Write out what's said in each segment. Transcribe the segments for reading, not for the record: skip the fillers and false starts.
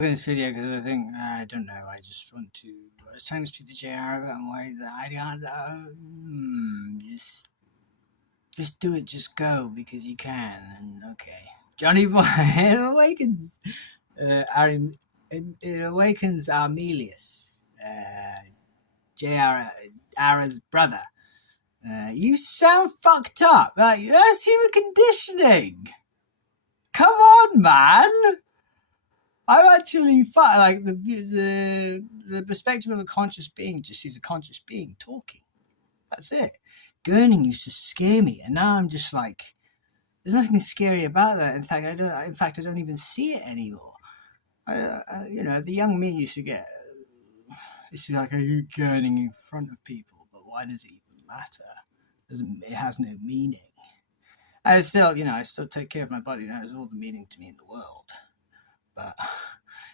This video because I think I don't know. I just want to. I was trying to speak to JR about why the idea. Just do it. Just go because you can. And okay, Johnny Boy it awakens. It awakens Armelius, JR Ara's brother. You sound fucked up. Like that's human conditioning. Come on, man. I'm actually like the perspective of a conscious being just sees a conscious being talking. That's it. Gurning used to scare me, and now I'm just like, there's nothing scary about that. In fact, I don't even see it anymore. The young me used to be like, are you gurning in front of people? But why does it even matter? It has no meaning. I still take care of my body. That has all the meaning to me in the world. But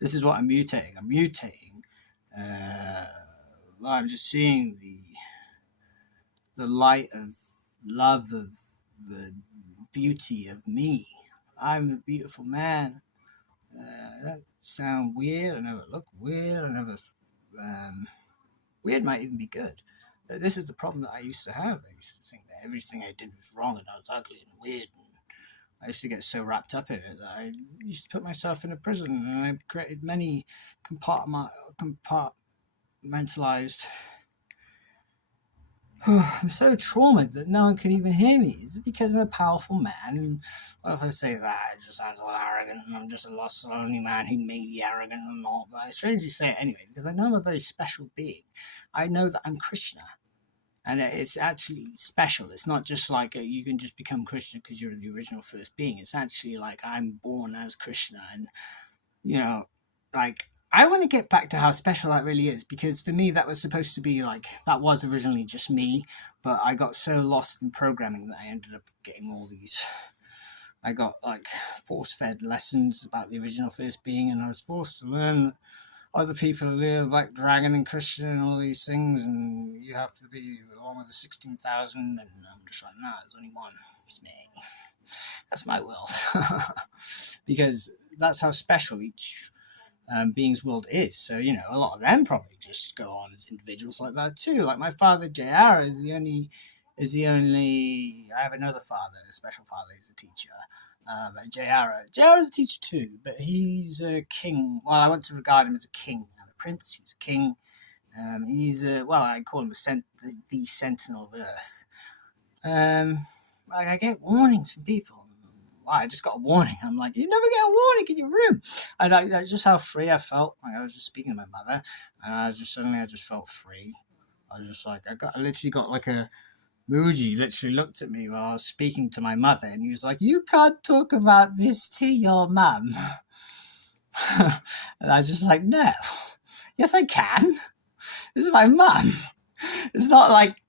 this is what I'm mutating. I'm mutating. I'm just seeing the light of love of the beauty of me. I'm a beautiful man. I don't sound weird. I never look weird. Weird might even be good. This is the problem that I used to have. I used to think that everything I did was wrong and I was ugly and weird. And I used to get so wrapped up in it that I used to put myself in a prison, and I created many compartmentalized. I'm so traumatized that no one can even hear me. Is it because I'm a powerful man? And what if I say that? It just sounds all arrogant, and I'm just a lost, lonely man who may be arrogant and all. But I strangely say it anyway because I know I'm a very special being. I know that I'm Krishna. And it's actually special. It's not just like you can just become Krishna because you're the original first being. It's actually like I'm born as Krishna. And, I want to get back to how special that really is, because for me, that was supposed to be that was originally just me. But I got so lost in programming that I ended up getting all these. I got force fed lessons about the original first being, and I was forced to learn other people live like Dragon and Christian and all these things, and you have to be one of the 16,000, and I'm just like, nah, there's only one. It's me. That's my world. Because that's how special each being's world is. So, a lot of them probably just go on as individuals like that too. Like my father, JR, is the only I have another father, a special father, who's a teacher. And JR is a teacher too, but he's a king. Well, I want to regard him as a king, not a prince. He's a king. I call him the sentinel of Earth. I get warnings from people. I just got a warning. I'm like, you never get a warning in your room. And just how free I felt. I was just speaking to my mother, and I just felt free. I was just like, I literally got like a Muji literally looked at me while I was speaking to my mother, and he was like, you can't talk about this to your mum. And I was just like, no. Yes, I can. This is my mum. It's not like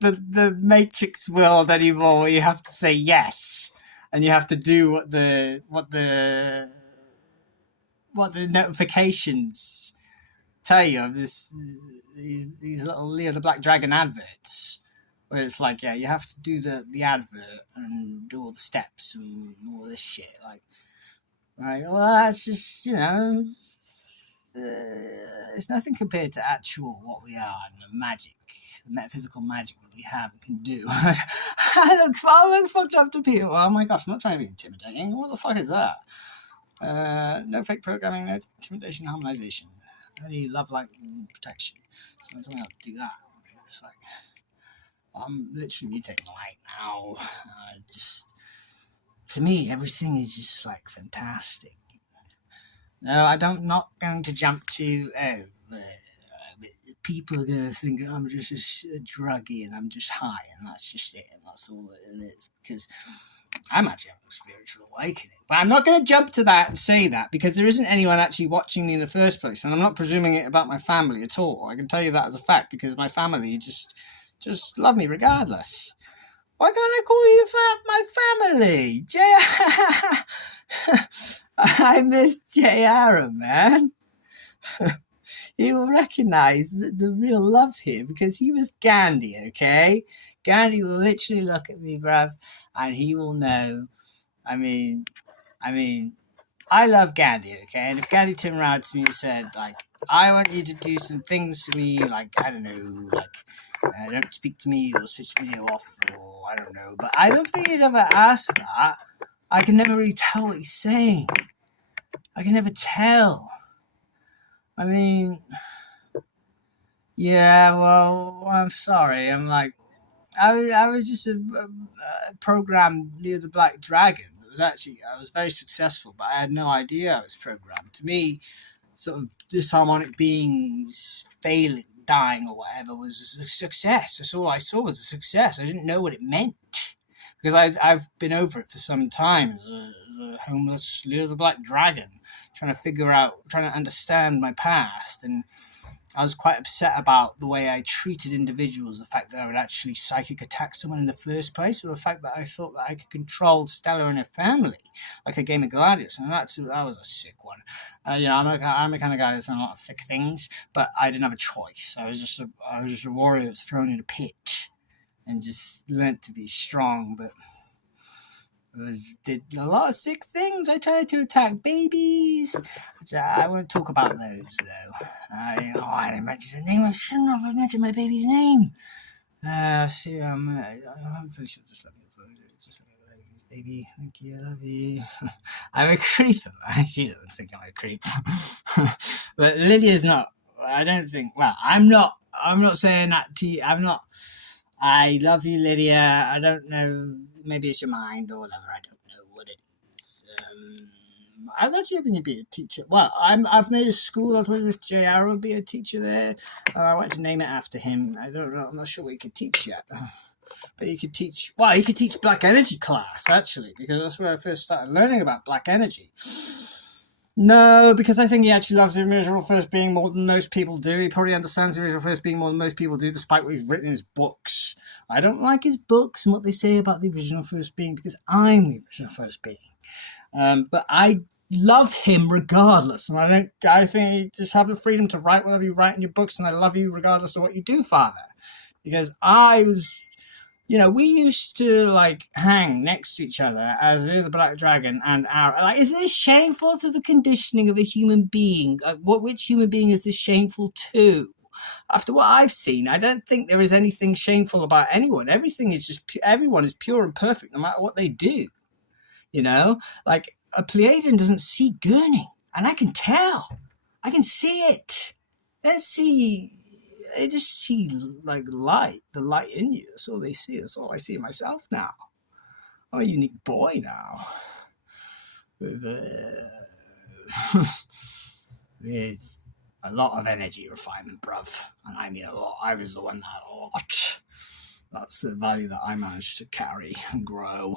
the Matrix world anymore where you have to say yes and you have to do what the notifications tell you of these little Leo the Black Dragon adverts. Where it's like, yeah, you have to do the advert and do all the steps and all this shit. Well, that's just, it's nothing compared to actual what we are and the magic, the metaphysical magic that we have and can do. I look fucked up to people. Oh my gosh, I'm not trying to be intimidating. What the fuck is that? No fake programming, no intimidation, harmonization. Only love, light, and protection. So I'm talking about do that. It's like, I'm literally mutating light now. To me, everything is just fantastic. No, I'm not going to jump to, people are going to think I'm just a druggie and I'm just high and that's just it and that's all it is. Because I'm actually having a spiritual awakening. But I'm not going to jump to that and say that because there isn't anyone actually watching me in the first place. And I'm not presuming it about my family at all. I can tell you that as a fact because my family just love me regardless. Why can't I call you my family? I miss JR, man. He will recognize the real love here because he was Gandhi, okay? Gandhi will literally look at me, bruv, and he will know. I mean, I love Gandhi, okay? And if Gandhi turned around to me and said, like, I want you to do some things for me, like, I don't know, like, don't speak to me or switch video off or I don't know. But I don't think he'd ever ask that. I can never really tell what he's saying. I can never tell. I mean, yeah, well, I'm sorry. I'm like, I was just a programmed Leo the Black Dragon. It was actually, I was very successful, but I had no idea I was programmed. To me, sort of disharmonic beings failing, dying or whatever was a success. That's all I saw was a success. I didn't know what it meant because I've been over it for some time as a homeless Leo the Black Dragon, trying to understand my past. And I was quite upset about the way I treated individuals, the fact that I would actually psychic attack someone in the first place, or the fact that I thought that I could control Stella and her family, like a game of Gladius, and that was a sick one. I'm the kind of guy that's done a lot of sick things, but I didn't have a choice. I was just a warrior that was thrown in a pit and just learnt to be strong, but I did a lot of sick things. I tried to attack babies. I won't talk about those, though. I didn't mention the name. I shouldn't have mentioned my baby's name. I'm pretty sure just let me baby. Thank you. I love you. I'm a creep. She doesn't think I'm a creep. But Lydia's not. I don't think. Well, I'm not saying that to you. I'm not. I love you, Lydia. I don't know. Maybe it's your mind or whatever. I don't know what it is. I was actually hoping you'd be a teacher. Well, I've made a school. I was wondering if J.R. would be a teacher there. I want to name it after him. I don't know. I'm not sure what he could teach yet. But he could teach. Well, he could teach Black Energy class actually, because that's where I first started learning about Black Energy. No, because I think he actually loves the original First Being more than most people do. He probably understands the original First Being more than most people do, despite what he's written in his books. I don't like his books and what they say about the original First Being because I'm the original First Being. But I love him regardless, and I think you just have the freedom to write whatever you write in your books, and I love you regardless of what you do, Father. Because we used to like hang next to each other as the Black Dragon and our. Like, is this shameful to the conditioning of a human being? Which human being is this shameful to? After what I've seen, I don't think there is anything shameful about anyone. Everything is just everyone is pure and perfect, no matter what they do. Like a Pleiadian doesn't see Gurning, and I can tell. I can see it. They just see like light, the light in you. That's all they see. That's all I see myself now. I'm a unique boy now. With a lot of energy refinement, bruv. And I mean a lot. I was the one that had a lot. That's the value that I managed to carry and grow.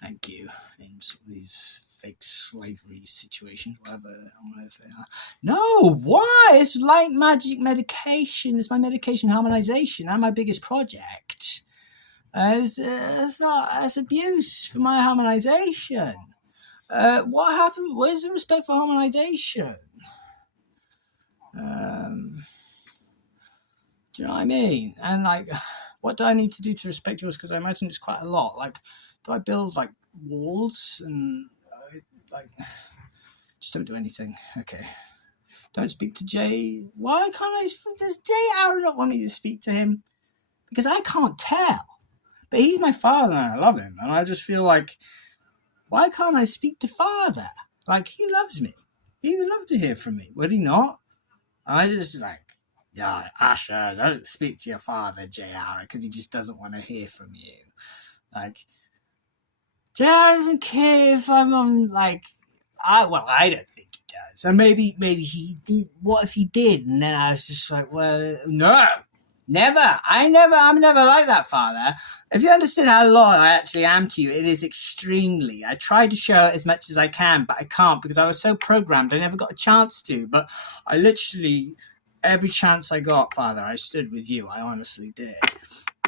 Thank you. In these fake slavery situations, whatever they are. No, why? It's like magic medication. It's my medication harmonization and my biggest project. It's abuse for my harmonization. What happened? Where's the respect for harmonization? Do you know what I mean? And like, what do I need to do to respect yours? Because I imagine it's quite a lot. Like, do I build like walls and just don't do anything? Okay. Don't speak to Jay. Why can't I? Does J.R. not want me to speak to him? Because I can't tell. But he's my father and I love him. And I just feel like, why can't I speak to Father? Like, he loves me. He would love to hear from me. Would he not? I just like, yeah, Asher, don't speak to your father, J.R., because he just doesn't want to hear from you. Like, J.R. doesn't care if I'm on, like, I don't think he does. And maybe he did. What if he did? And then I was just like, well, no, never. I'm never like that, Father. If you understood how loyal I actually am to you, it is extremely. I try to show it as much as I can, but I can't because I was so programmed. I never got a chance to. But I literally, every chance I got, Father, I stood with you. I honestly did.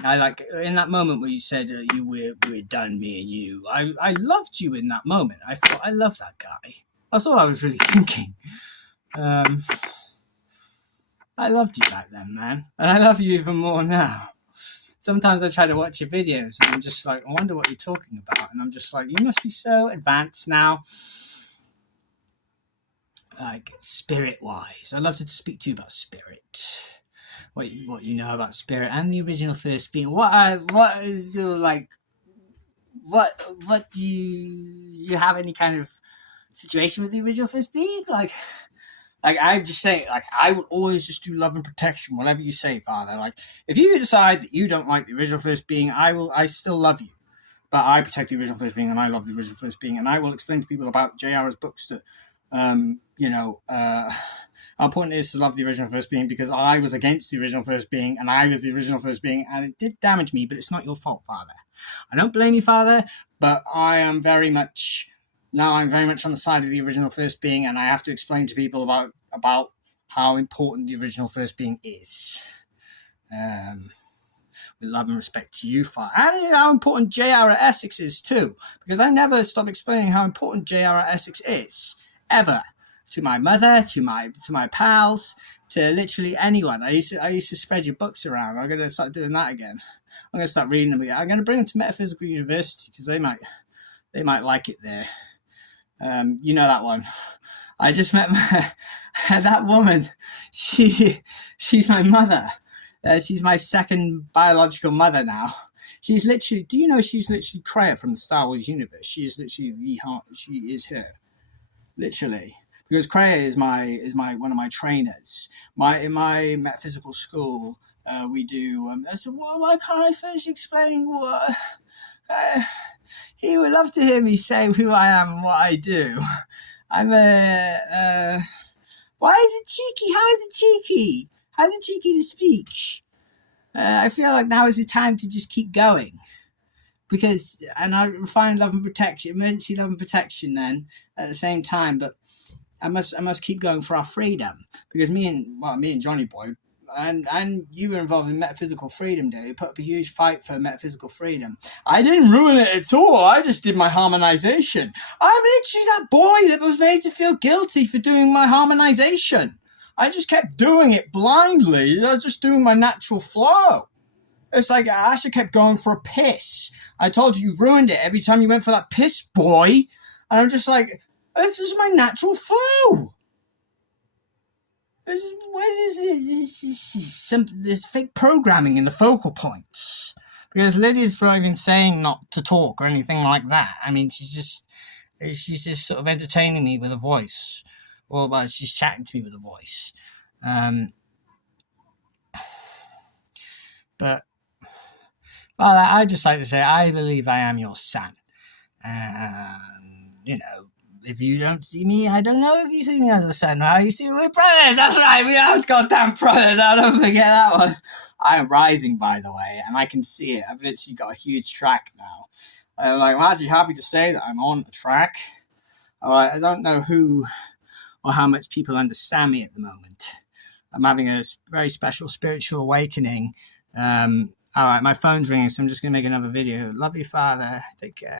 I like in that moment where you said we're done, me and you. I loved you in that moment. I thought I love that guy. That's all I was really thinking. I loved you back then, man, and I love you even more now. sometimes I try to watch your videos and I'm just like, I wonder what you're talking about. And I'm just like, you must be so advanced now. Like, spirit-wise. I'd love to speak to you about spirit. What you know about spirit and the original first being. What is your, like, what do you have any kind of situation with the original first being? Like I'm just saying, like, I would always just do love and protection, whatever you say, Father. Like, if you decide that you don't like the original first being, I still love you. But I protect the original first being, and I love the original first being, and I will explain to people about J.R.'s books that, how important it is to love the original first being, because I was against the original first being, and I was the original first being, and it did damage me, but it's not your fault, Father. I don't blame you, Father, but I'm very much on the side of the original first being, and I have to explain to people about how important the original first being is. With love and respect to you, Father, and how important J.R. at Essex is too, because I never stop explaining how important J.R. at Essex is, ever, to my mother, to my pals, to literally anyone. I used to spread your books around. I'm going to start doing that again. I'm going to start reading them again. I'm going to bring them to Metaphysical University because they might like it there. You know that one. I just met that woman. She's my mother. She's my second biological mother now. She's literally. Do you know she's literally Kreia from the Star Wars universe? She is literally the heart. She is her, literally. Because Kreia is my one of my trainers. In my metaphysical school, we do. Why can't I finish explaining what? He would love to hear me say who I am and what I do. I'm a. Why is it cheeky? How is it cheeky? How's it cheeky to speak? I feel like now is the time to just keep going. And I find love and protection, emergency love and protection then at the same time, but I must keep going for our freedom. Because me and Johnny Boy, and you were involved in Metaphysical Freedom Day. You put up a huge fight for metaphysical freedom. I didn't ruin it at all. I just did my harmonization. I'm literally that boy that was made to feel guilty for doing my harmonization. I just kept doing it blindly. I was just doing my natural flow. It's like I actually kept going for a piss. I told you ruined it every time you went for that piss, boy. And I'm just like, this is my natural flow. What is it? This fake programming in the focal points. Because Lydia's not even saying not to talk or anything like that. I mean, she's just sort of entertaining me with a voice. Well, she's chatting to me with a voice. But, well, I'd just like to say, I believe I am your son. If you don't see me, I don't know if you see me as a son. How you see me? We're brothers, that's right. We are goddamn brothers. I don't forget that one. I am rising, by the way, and I can see it. I've literally got a huge track now. I'm actually happy to say that I'm on a track. I don't know who or how much people understand me at the moment. I'm having a very special spiritual awakening. All right, my phone's ringing, so I'm just going to make another video. Love you, Father. Take care.